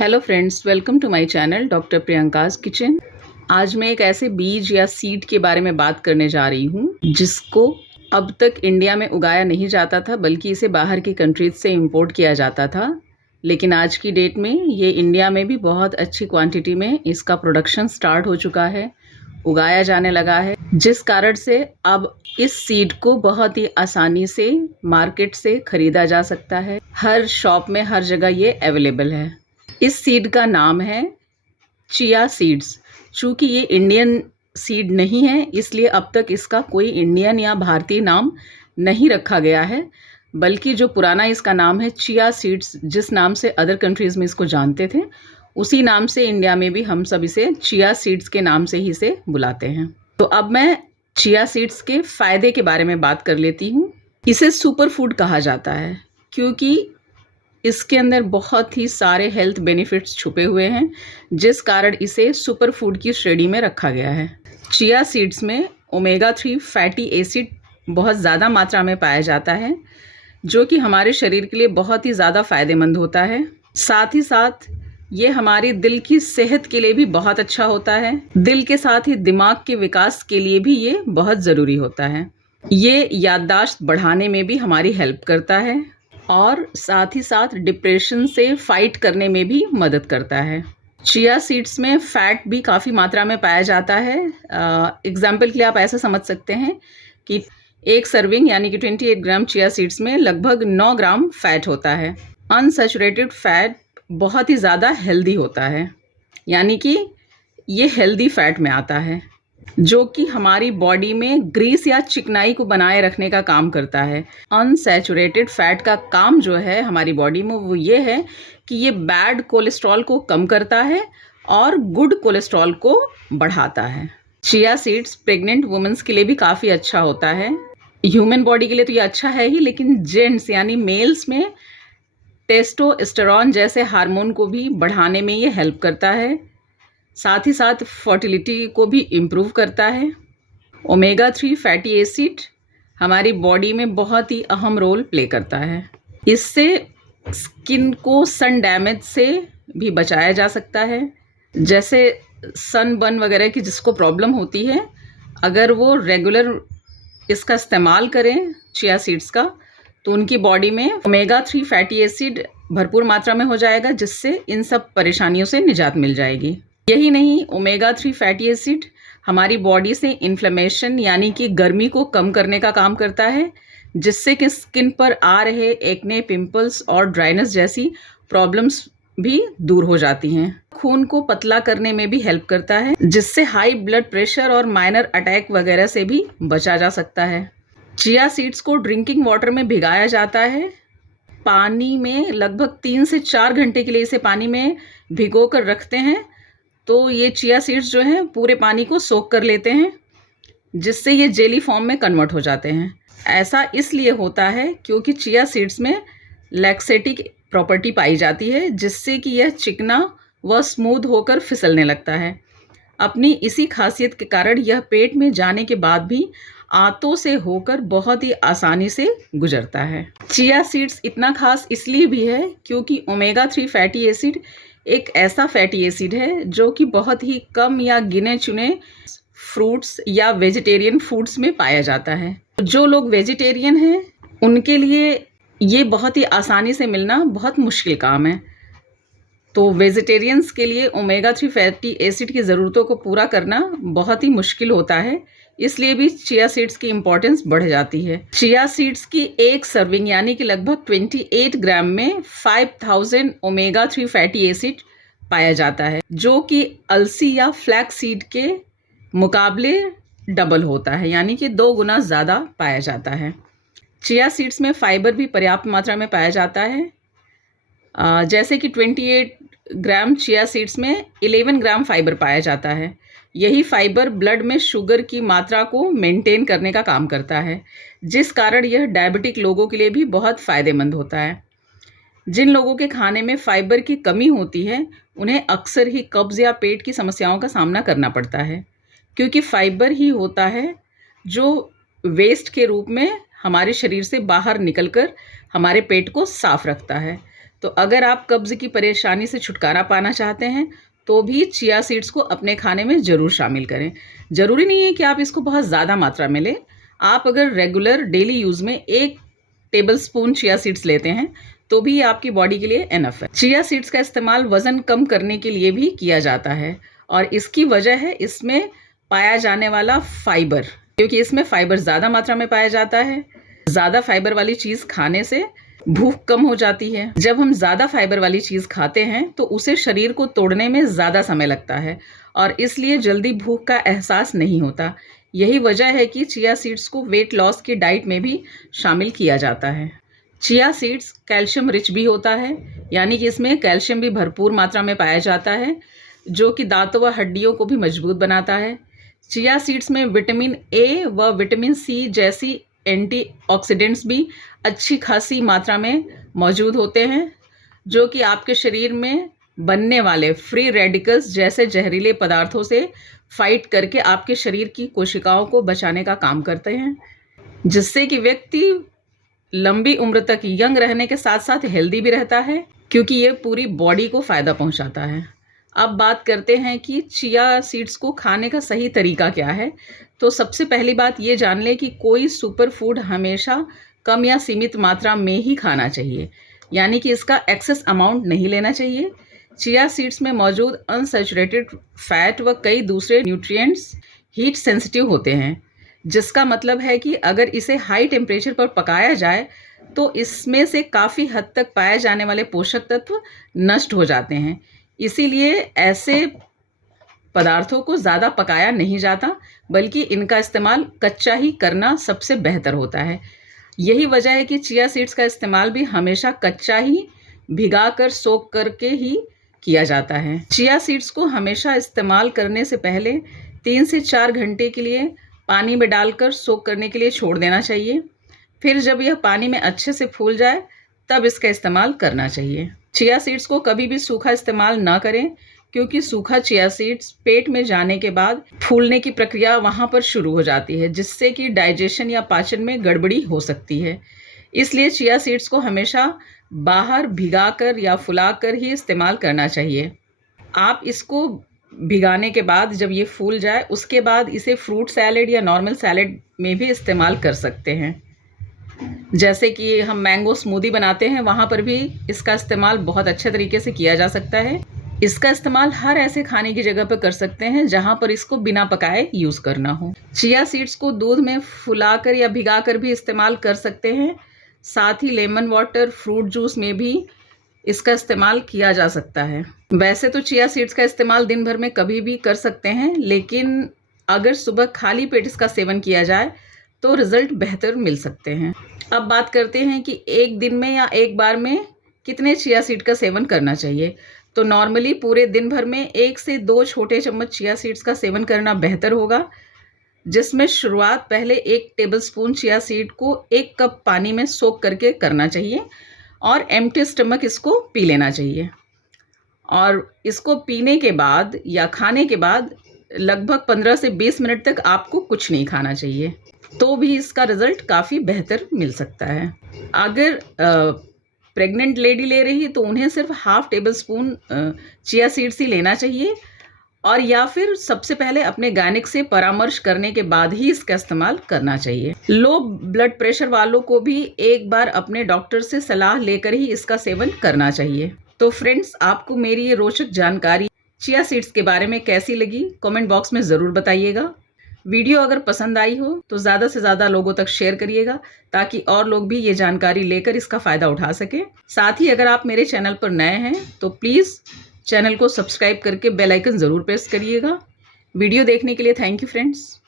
Hello friends, welcome to my channel doctor Priyanka's kitchen. आज मैं एक ऐसे बीज या सीड के बारे में बात करने जा रही हूँ जिसको अब तक इंडिया में उगाया नहीं जाता था, बल्कि इसे बाहर की कंट्रीज से इंपोर्ट किया जाता था। लेकिन आज की डेट में ये इंडिया में भी बहुत अच्छी क्वांटिटी में इसका प्रोडक्शन स्टार्ट हो चुका है, उगाया जाने लगा है, जिस कारण से अब इस सीड को बहुत ही आसानी से मार्केट से ख़रीदा जा सकता है। हर शॉप में हर जगह ये अवेलेबल है। इस सीड का नाम है चिया सीड्स। चूँकि ये इंडियन सीड नहीं है, इसलिए अब तक इसका कोई इंडियन या भारतीय नाम नहीं रखा गया है, बल्कि जो पुराना इसका नाम है चिया सीड्स, जिस नाम से अदर कंट्रीज़ में इसको जानते थे, उसी नाम से इंडिया में भी हम सब इसे चिया सीड्स के नाम से ही इसे बुलाते हैं। तो अब मैं चिया सीड्स के फ़ायदे के बारे में बात कर लेती हूँ। इसे सुपर फूड कहा जाता है क्योंकि इसके अंदर बहुत ही सारे हेल्थ बेनिफिट्स छुपे हुए हैं, जिस कारण इसे सुपर फूड की श्रेणी में रखा गया है। चिया सीड्स में ओमेगा 3 फैटी एसिड बहुत ज़्यादा मात्रा में पाया जाता है, जो कि हमारे शरीर के लिए बहुत ही ज़्यादा फ़ायदेमंद होता है। साथ ही साथ ये हमारी दिल की सेहत के लिए भी बहुत अच्छा होता है। दिल के साथ ही दिमाग के विकास के लिए भी ये बहुत ज़रूरी होता है। ये याददाश्त बढ़ाने में भी हमारी हेल्प करता है और साथ ही साथ डिप्रेशन से फाइट करने में भी मदद करता है। चिया सीड्स में फ़ैट भी काफ़ी मात्रा में पाया जाता है। एग्जाम्पल के लिए आप ऐसा समझ सकते हैं कि एक सर्विंग यानी कि 28 ग्राम चिया सीड्स में लगभग 9 ग्राम फ़ैट होता है। अनसैचुरेटेड फ़ैट बहुत ही ज़्यादा हेल्दी होता है, यानी कि ये हेल्दी फ़ैट में आता है, जो कि हमारी बॉडी में ग्रीस या चिकनाई को बनाए रखने का काम करता है। अनसैचुरेटेड फैट का काम जो है हमारी बॉडी में, वो ये है कि ये बैड कोलेस्ट्रॉल को कम करता है और गुड कोलेस्ट्रॉल को बढ़ाता है। चिया सीड्स प्रेग्नेंट वुमेन्स के लिए भी काफ़ी अच्छा होता है। ह्यूमन बॉडी के लिए तो ये अच्छा है ही, लेकिन जेंट्स यानी मेल्स में टेस्टोस्टेरोन जैसे हार्मोन को भी बढ़ाने में ये हेल्प करता है। साथ ही साथ फर्टिलिटी को भी इम्प्रूव करता है। ओमेगा 3 फैटी एसिड हमारी बॉडी में बहुत ही अहम रोल प्ले करता है। इससे स्किन को सन डैमेज से भी बचाया जा सकता है। जैसे सन बर्न वगैरह की जिसको प्रॉब्लम होती है, अगर वो रेगुलर इसका इस्तेमाल करें चिया सीड्स का, तो उनकी बॉडी में ओमेगा 3 फैटी एसिड भरपूर मात्रा में हो जाएगा, जिससे इन सब परेशानियों से निजात मिल जाएगी। यही नहीं, ओमेगा 3 फैटी एसिड हमारी बॉडी से इन्फ्लेमेशन यानी कि गर्मी को कम करने का काम करता है, जिससे कि स्किन पर आ रहे एक्ने, पिंपल्स और ड्राइनेस जैसी प्रॉब्लम्स भी दूर हो जाती हैं। खून को पतला करने में भी हेल्प करता है, जिससे हाई ब्लड प्रेशर और माइनर अटैक वगैरह से भी बचा जा सकता है। चिया सीड्स को ड्रिंकिंग वाटर में भिगाया जाता है। पानी में लगभग 3 से 4 घंटे के लिए इसे पानी में भिगो कर रखते हैं, तो ये चिया सीड्स जो हैं पूरे पानी को सोख कर लेते हैं, जिससे ये जेली फॉर्म में कन्वर्ट हो जाते हैं। ऐसा इसलिए होता है क्योंकि चिया सीड्स में लैक्सेटिक प्रॉपर्टी पाई जाती है, जिससे कि यह चिकना व स्मूथ होकर फिसलने लगता है। अपनी इसी खासियत के कारण यह पेट में जाने के बाद भी आंतों से होकर बहुत ही आसानी से गुजरता है। चिया सीड्स इतना खास इसलिए भी है क्योंकि ओमेगा 3 फैटी एसिड एक ऐसा फैटी एसिड है जो कि बहुत ही कम या गिने चुने फ्रूट्स या वेजिटेरियन फूड्स में पाया जाता है। जो लोग वेजिटेरियन हैं उनके लिए ये बहुत ही आसानी से मिलना बहुत मुश्किल काम है। तो वेजिटेरियंस के लिए ओमेगा 3 फैटी एसिड की ज़रूरतों को पूरा करना बहुत ही मुश्किल होता है, इसलिए भी चिया सीड्स की इम्पोर्टेंस बढ़ जाती है। चिया सीड्स की एक सर्विंग यानी कि लगभग 28 ग्राम में 5000 ओमेगा 3 फैटी एसिड पाया जाता है, जो कि अलसी या फ्लैक्स सीड के मुकाबले डबल होता है, यानी कि 2 गुना ज़्यादा पाया जाता है। चिया सीड्स में फाइबर भी पर्याप्त मात्रा में पाया जाता है। जैसे कि 28 ग्राम चिया सीड्स में 11 ग्राम फाइबर पाया जाता है। यही फाइबर ब्लड में शुगर की मात्रा को मेंटेन करने का काम करता है, जिस कारण यह डायबिटिक लोगों के लिए भी बहुत फ़ायदेमंद होता है। जिन लोगों के खाने में फाइबर की कमी होती है, उन्हें अक्सर ही कब्ज़ या पेट की समस्याओं का सामना करना पड़ता है, क्योंकि फाइबर ही होता है जो वेस्ट के रूप में हमारे शरीर से बाहर निकलकर हमारे पेट को साफ रखता है। तो अगर आप कब्ज़ की परेशानी से छुटकारा पाना चाहते हैं तो भी चिया सीड्स को अपने खाने में ज़रूर शामिल करें। ज़रूरी नहीं है कि आप इसको बहुत ज़्यादा मात्रा में लें। आप अगर रेगुलर डेली यूज़ में 1 टेबलस्पून चिया सीड्स लेते हैं तो भी आपकी बॉडी के लिए इनफ है। चिया सीड्स का इस्तेमाल वज़न कम करने के लिए भी किया जाता है और इसकी वजह है इसमें पाया जाने वाला फाइबर, क्योंकि इसमें फाइबर ज़्यादा मात्रा में पाया जाता है। ज़्यादा फाइबर वाली चीज़ खाने से भूख कम हो जाती है। जब हम ज़्यादा फाइबर वाली चीज़ खाते हैं तो उसे शरीर को तोड़ने में ज़्यादा समय लगता है और इसलिए जल्दी भूख का एहसास नहीं होता। यही वजह है कि चिया सीड्स को वेट लॉस की डाइट में भी शामिल किया जाता है। चिया सीड्स कैल्शियम रिच भी होता है, यानी कि इसमें कैल्शियम भी भरपूर मात्रा में पाया जाता है, जो कि दांतों व हड्डियों को भी मजबूत बनाता है। चिया सीड्स में विटामिन ए व विटामिन सी जैसी एंटीऑक्सीडेंट्स भी अच्छी खासी मात्रा में मौजूद होते हैं, जो कि आपके शरीर में बनने वाले फ्री रेडिकल्स जैसे जहरीले पदार्थों से फाइट करके आपके शरीर की कोशिकाओं को बचाने का काम करते हैं, जिससे कि व्यक्ति लंबी उम्र तक यंग रहने के साथ साथ हेल्दी भी रहता है, क्योंकि ये पूरी बॉडी को फ़ायदा पहुंचाता है। अब बात करते हैं कि चिया सीड्स को खाने का सही तरीका क्या है। तो सबसे पहली बात ये जान लें कि कोई सुपर फूड हमेशा कम या सीमित मात्रा में ही खाना चाहिए, यानी कि इसका एक्सेस अमाउंट नहीं लेना चाहिए। चिया सीड्स में मौजूद अनसैचुरेटेड फैट व कई दूसरे न्यूट्रिएंट्स हीट सेंसिटिव होते हैं, जिसका मतलब है कि अगर इसे हाई टेम्परेचर पर पकाया जाए तो इसमें से काफ़ी हद तक पाए जाने वाले पोषक तत्व नष्ट हो जाते हैं। इसीलिए ऐसे पदार्थों को ज़्यादा पकाया नहीं जाता, बल्कि इनका इस्तेमाल कच्चा ही करना सबसे बेहतर होता है। यही वजह है कि चिया सीड्स का इस्तेमाल भी हमेशा कच्चा ही भिगा कर सोख करके ही किया जाता है। चिया सीड्स को हमेशा इस्तेमाल करने से पहले 3 से 4 घंटे के लिए पानी में डालकर सोख करने के लिए छोड़ देना चाहिए। फिर जब यह पानी में अच्छे से फूल जाए तब इसका इस्तेमाल करना चाहिए। चिया सीड्स को कभी भी सूखा इस्तेमाल ना करें, क्योंकि सूखा चिया सीड्स पेट में जाने के बाद फूलने की प्रक्रिया वहाँ पर शुरू हो जाती है, जिससे कि डाइजेशन या पाचन में गड़बड़ी हो सकती है। इसलिए चिया सीड्स को हमेशा बाहर भिगाकर या फुलाकर ही इस्तेमाल करना चाहिए। आप इसको भिगाने के बाद जब ये फूल जाए उसके बाद इसे फ्रूट सैलेड या नॉर्मल सैलेड में भी इस्तेमाल कर सकते हैं। जैसे कि हम मैंगो स्मूदी बनाते हैं, वहाँ पर भी इसका इस्तेमाल बहुत अच्छे तरीके से किया जा सकता है। इसका इस्तेमाल हर ऐसे खाने की जगह पर कर सकते हैं जहाँ पर इसको बिना पकाए यूज़ करना हो। चिया सीड्स को दूध में फुलाकर या भिगाकर भी इस्तेमाल कर सकते हैं। साथ ही लेमन वाटर, फ्रूट जूस में भी इसका इस्तेमाल किया जा सकता है। वैसे तो चिया सीड्स का इस्तेमाल दिन भर में कभी भी कर सकते हैं, लेकिन अगर सुबह खाली पेट इसका सेवन किया जाए तो रिज़ल्ट बेहतर मिल सकते हैं। अब बात करते हैं कि एक दिन में या एक बार में कितने चिया सीड का सेवन करना चाहिए। तो नॉर्मली पूरे दिन भर में 1 से 2 छोटे चम्मच चिया सीड्स का सेवन करना बेहतर होगा, जिसमें शुरुआत पहले 1 टेबलस्पून चिया सीड को 1 कप पानी में सोख करके करना चाहिए और एम्प्टी स्टमक इसको पी लेना चाहिए। और इसको पीने के बाद या खाने के बाद लगभग 15 से 20 मिनट तक आपको कुछ नहीं खाना चाहिए, तो भी इसका रिज़ल्ट काफ़ी बेहतर मिल सकता है। अगर प्रेग्नेंट लेडी ले रही तो उन्हें सिर्फ हाफ टेबलस्पून चिया सीड्स ही लेना चाहिए, और या फिर सबसे पहले अपने गायनिक से परामर्श करने के बाद ही इसका इस्तेमाल करना चाहिए। लो ब्लड प्रेशर वालों को भी एक बार अपने डॉक्टर से सलाह लेकर ही इसका सेवन करना चाहिए। तो फ्रेंड्स, आपको मेरी ये रोचक जानकारी चिया सीड्स के बारे में कैसी लगी, कमेंट बॉक्स में ज़रूर बताइएगा। वीडियो अगर पसंद आई हो तो ज़्यादा से ज़्यादा लोगों तक शेयर करिएगा, ताकि और लोग भी ये जानकारी लेकर इसका फ़ायदा उठा सकें। साथ ही अगर आप मेरे चैनल पर नए हैं तो प्लीज़ चैनल को सब्सक्राइब करके बेल आइकन ज़रूर प्रेस करिएगा। वीडियो देखने के लिए थैंक यू फ्रेंड्स।